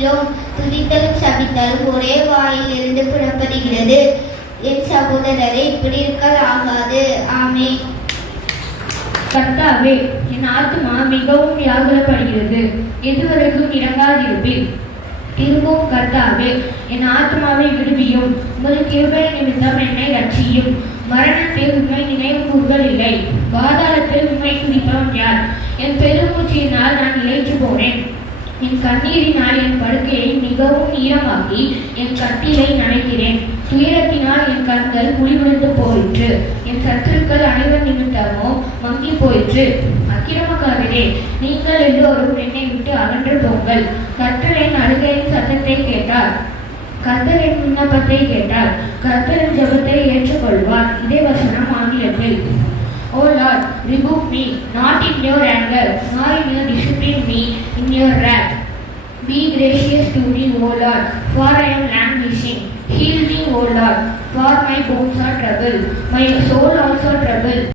போதிலும் துதித்தலும் சபித்தலும் ஒரே வாயில் இருந்து புறப்படுகிறது. என் சகோதரரை இப்படி இருக்கல் ஆகாது. ஆமே. கர்த்தாவே, என் ஆத்மா மிகவும் வியாகுலப்படுகிறது. எதுவரைக்கும் இறங்காதிருப்பேன். திரும்பவும் கர்த்தாவே, என் ஆத்மாவை விடுவியும். உமது கிருபை நிமித்தம் என்னை ரட்சியும். மரணத்தில் உண்மை நினைவு கூறுதலில்லை. பாதாளத்தில் உண்மை குறிப்பவன் யார்? என் பெருமூச்சியினால் நான் இளைத்து போனேன். என் கண்ணீரினால் என் படுக்கையை மிகவும் ஈரமாக்கி என் கட்டிலை நனைக்கிறேன். துயரத்தினால் என் கண்கள் குழிவிழுந்து போயிற்று. என் சத்துருக்கள் அனைவர் நிமித்தமோ மங்கி போயிற்று. அக்கிரமக்காரரே, நீங்கள் எல்லோரும் என்னை விட்டு அகன்று போங்கள். கர்த்தர் என் அழுகையின் சத்தத்தை கேட்டார். கர்த்தர் என் விண்ணப்பத்தை கேட்டார். கர்த்தரின் ஜெபத்தை ஏற்றுக்கொள்வார். இதே வசனம் ஆங்கிலத்தில். O Lord, rebuke me, not in your anger, nor in your discipline me in your wrath. Be gracious to me, O Lord, for I am languishing. Heal me, O Lord, for my bones are troubled, my soul also troubled.